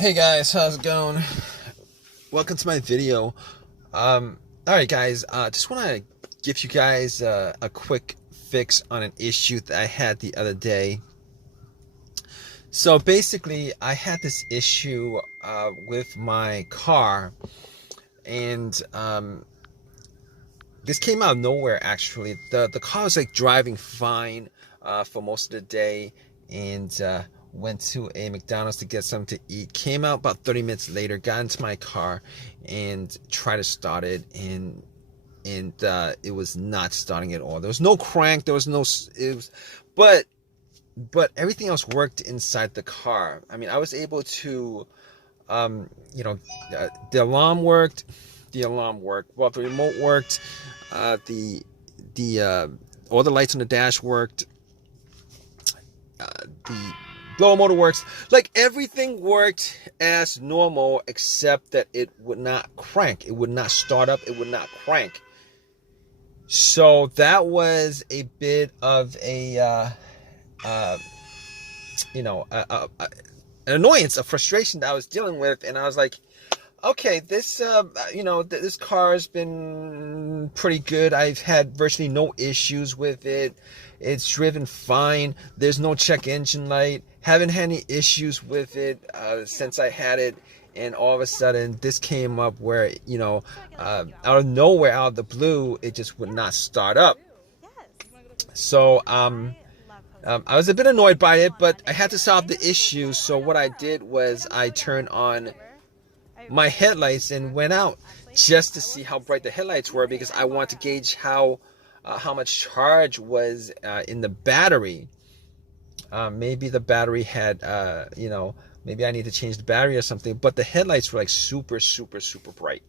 Hey guys, how's it going? Welcome to my video. Alright guys, just want to give you guys a quick fix on an issue that I had the other day. So basically, I had this issue with my car, and this came out of nowhere actually. The car was like driving fine for most of the day, and went to a McDonald's to get something to eat. Came out about 30 minutes later, got into my car and tried to start it, and it was not starting at all. There was no crank, there was no it was, but everything else worked inside the car. I mean, I was able to you know, the alarm worked, well, the remote worked, the all the lights on the dash worked, the blower motor works, like everything worked as normal, except that it would not crank, it would not start up, it would not crank. So that was a bit of a an annoyance, a frustration that I was dealing with. And I was like, okay, this this car has been pretty good. I've had virtually no issues with it. It's driven fine. There's no check engine light. Haven't had any issues with it since I had it. And all of a sudden, this came up where, out of nowhere, out of the blue, it just would not start up. So I was a bit annoyed by it, but I had to solve the issue. So what I did was I turned on my headlights and went out just to see how bright the headlights were, because I wanted to gauge how much charge was in the battery. Maybe the battery had maybe I need to change the battery or something, but the headlights were like super bright.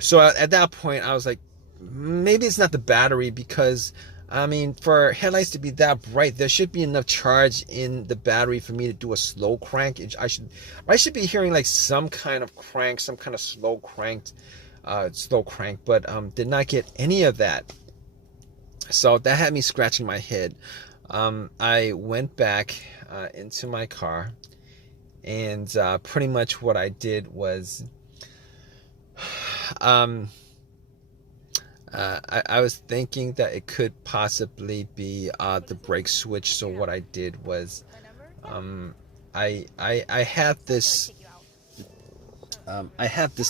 So at that point I was like, maybe it's not the battery, because I mean, for headlights to be that bright, there should be enough charge in the battery for me to do a slow crank. I should be hearing like some kind of crank, some kind of slow crank, but did not get any of that. So that had me scratching my head. I went back into my car, and pretty much what I did was I was thinking that it could possibly be the brake switch. So what I did was I have this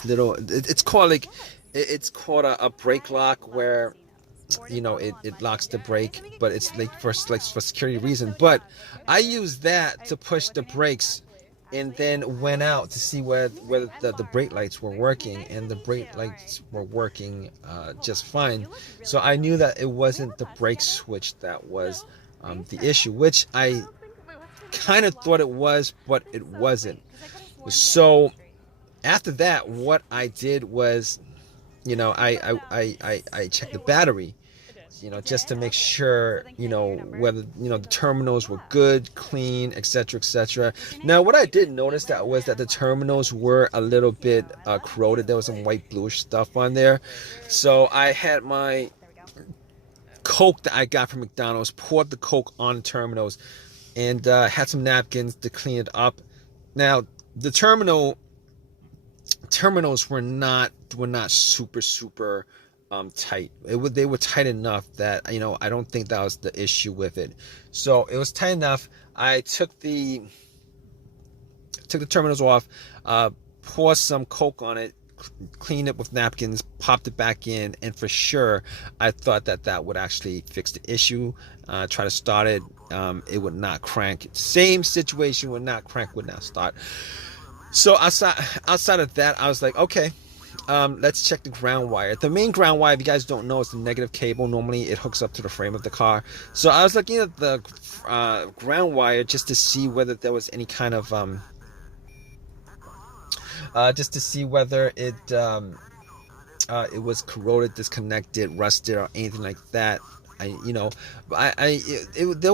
little, it's called a brake lock, where it locks the brake, but it's like for security reason. But I used that to push the brakes, and then went out to see whether the brake lights were working, and the brake lights were working just fine. So I knew that it wasn't the brake switch that was the issue, which I kind of thought it was, but it wasn't. So after that, what I did was, I checked the battery, just to make sure, whether, the terminals were good, clean, etc. Now, what I did notice was that the terminals were a little bit corroded. There was some white bluish stuff on there. So I had my Coke that I got from McDonald's, poured the Coke on the terminals, and had some napkins to clean it up. Now, the terminals were not super tight. They were tight enough that I don't think that was the issue with it. So it was tight enough. I took the terminals off, poured some Coke on it, cleaned it with napkins, popped it back in, and for sure I thought that would actually fix the issue. Try to start it, it would not crank. Same situation, would not crank, would not start. So outside of that, I was like, okay, let's check the ground wire. The main ground wire, if you guys don't know, is the negative cable. Normally it hooks up to the frame of the car. So I was looking at the ground wire just to see whether there was any kind of just to see whether it was corroded, disconnected, rusted, or anything like that. There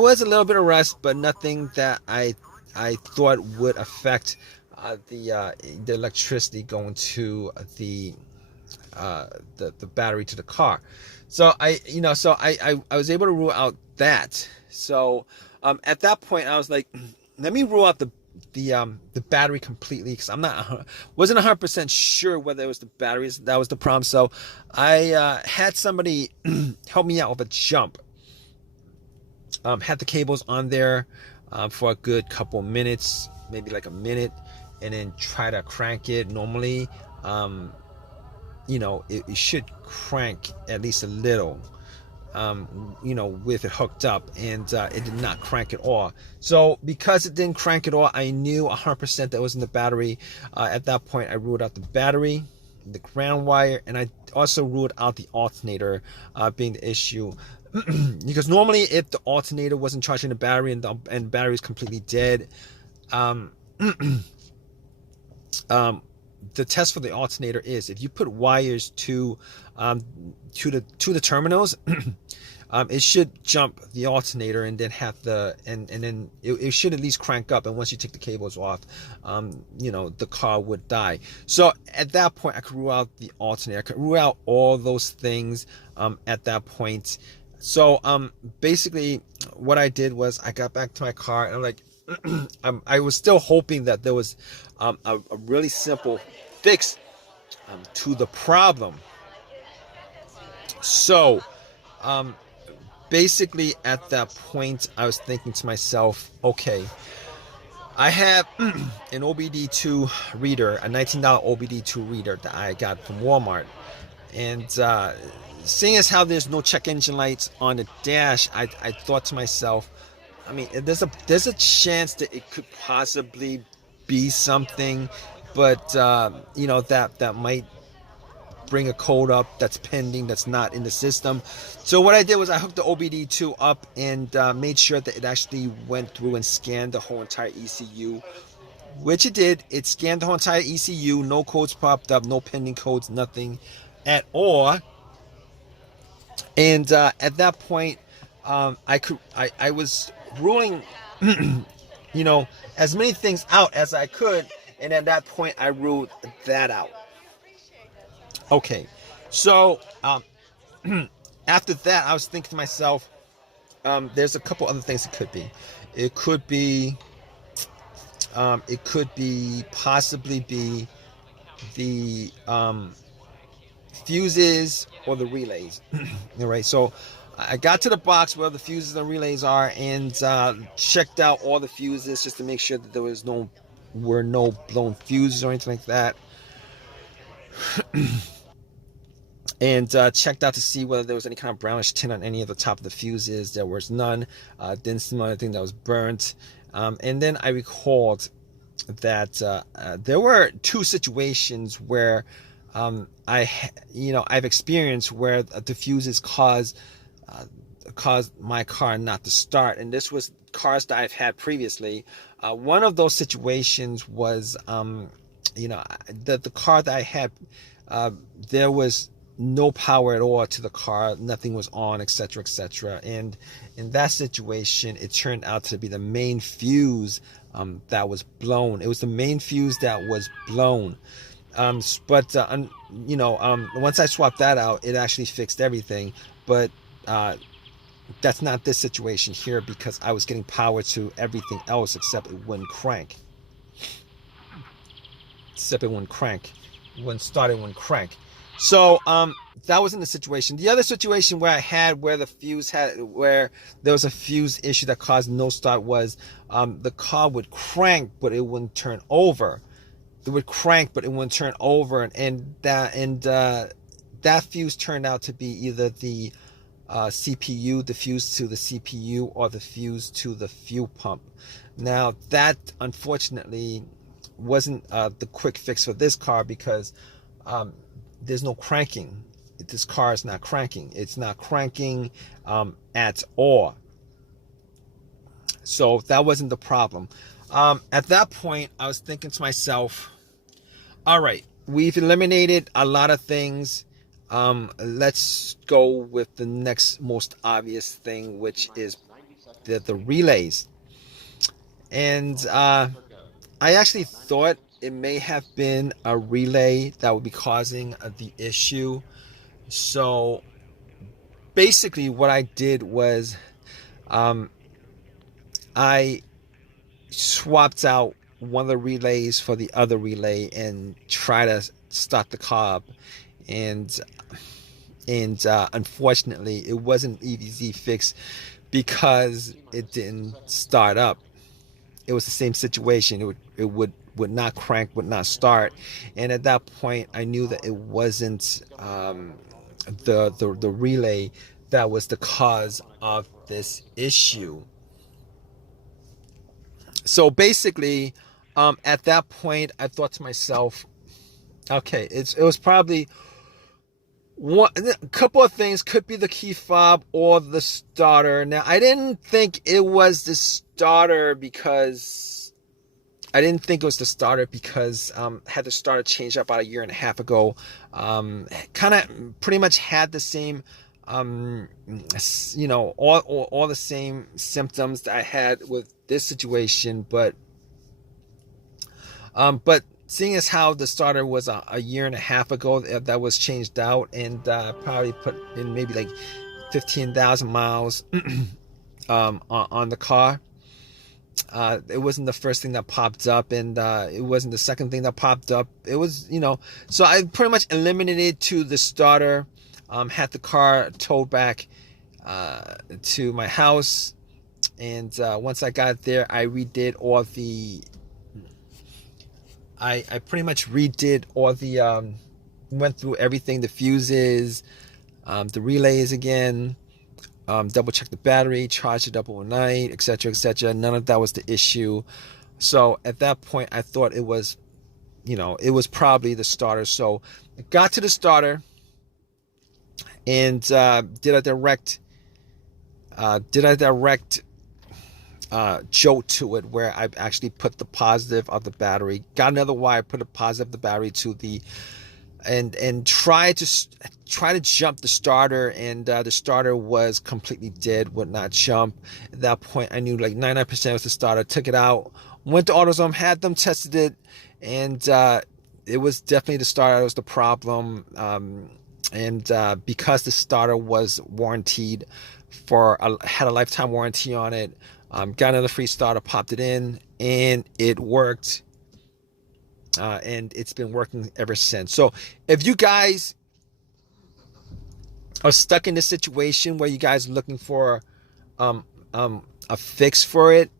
was a little bit of rust, but nothing that I thought would affect the electricity going to the battery to the car. So I was able to rule out that. So at that point I was like, let me rule out the battery completely, because I'm not wasn't 100% sure whether it was the batteries that was the problem. So I had somebody help me out with a jump. Had the cables on there for a good couple minutes, maybe like a minute, and then try to crank it. Normally, it should crank at least a little, with it hooked up, and it did not crank at all. So because it didn't crank at all, I knew 100% that it was in the battery. At that point, I ruled out the battery, the ground wire, and I also ruled out the alternator being the issue. Because normally, if the alternator wasn't charging the battery and the battery is completely dead, the test for the alternator is if you put wires to the terminals, it should jump the alternator and then have and then it should at least crank up. And once you take the cables off, the car would die. So at that point, I could rule out the alternator. I could rule out all those things at that point. So basically, what I did was I got back to my car and I'm like, I was still hoping that there was a really simple fix to the problem. So basically at that point, I was thinking to myself, okay, I have an OBD2 reader, a $19 OBD2 reader that I got from Walmart. And seeing as how there's no check engine lights on the dash, I thought to myself, I mean, there's a chance that it could possibly be something, but that might bring a code up that's pending, that's not in the system. So what I did was I hooked the OBD2 up and made sure that it actually went through and scanned the whole entire ECU, which it did. It scanned the whole entire ECU. No codes popped up, no pending codes, nothing at all. And at that point, I was ruling, as many things out as I could, and at that point, I ruled that out. Okay, so after that, I was thinking to myself, there's a couple other things it could be. It could be possibly be the fuses or the relays. All right, so I got to the box where the fuses and relays are and checked out all the fuses just to make sure that there were no blown fuses or anything like that. And checked out to see whether there was any kind of brownish tint on any of the top of the fuses. There was none. Didn't smell anything that was burnt. And then I recalled that there were two situations where I've experienced where the fuses caused my car not to start, and this was cars that I've had previously. One of those situations was, the car that I had, there was no power at all to the car, nothing was on, etc., etc. And in that situation, it turned out to be the main fuse that was blown. It was the main fuse that was blown. But once I swapped that out, it actually fixed everything. But that's not this situation here, because I was getting power to everything else except it wouldn't crank. It wouldn't start, it wouldn't crank. So that was in the situation. The other situation where where there was a fuse issue that caused no start was the car would crank but it wouldn't turn over. It would crank but it wouldn't turn over, and that fuse turned out to be either the CPU, the fuse to the CPU, or the fuse to the fuel pump. Now that unfortunately wasn't the quick fix for this car, because there's no cranking. This car is not cranking. It's not cranking at all. So that wasn't the problem. At that point, I was thinking to myself, all right, we've eliminated a lot of things. Let's go with the next most obvious thing, which is the relays. And I actually thought it may have been a relay that would be causing the issue. So basically what I did was I swapped out one of the relays for the other relay and try to start the car up. And unfortunately, it wasn't an easy fix because it didn't start up. It was the same situation. It would not crank, would not start, and at that point, I knew that it wasn't the relay that was the cause of this issue. So basically, at that point, I thought to myself, okay, it was probably a couple of things. Could be the key fob or the starter. Now, I didn't think it was the starter because had the starter changed up about a year and a half ago. Kind of pretty much had the same, all the same symptoms that I had with this situation, but seeing as how the starter was a year and a half ago that was changed out, and probably put in maybe like 15,000 miles on the car. It wasn't the first thing that popped up, and it wasn't the second thing that popped up. It was, so I pretty much eliminated to the starter, had the car towed back to my house, and once I got there, I pretty much redid all the, went through everything, the fuses, the relays again, double check the battery, charged it up overnight, etc., etc. None of that was the issue. So at that point, I thought it was, it was probably the starter. So I got to the starter and did a direct jolt to it, where I actually put the positive of the battery, got another wire, put a positive of the battery to the, and try to jump the starter, and the starter was completely dead, would not jump. At that point, I knew like 99% was the starter. Took it out, went to AutoZone, had them tested it, and it was definitely the starter that was the problem. And because the starter was warranted had a lifetime warranty on it, got another free starter, popped it in, and it worked. And it's been working ever since. So if you guys are stuck in this situation where you guys are looking for a fix for it,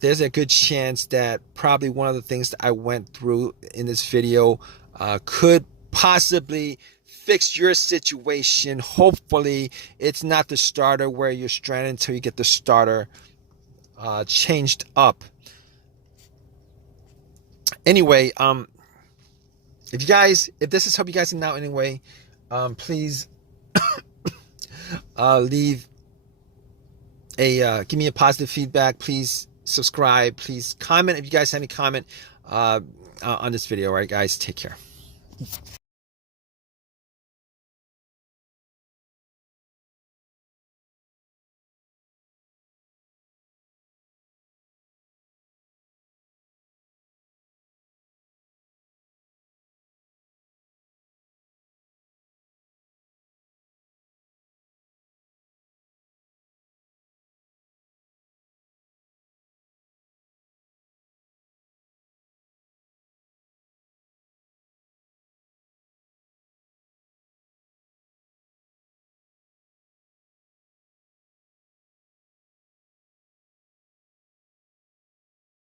there's a good chance that probably one of the things that I went through in this video could possibly fix your situation. Hopefully it's not the starter where you're stranded until you get the starter changed up. Anyway, if this has helped you guys out anyway, please leave give me a positive feedback. Please subscribe. Please comment if you guys have any comment on this video. All right, guys, take care.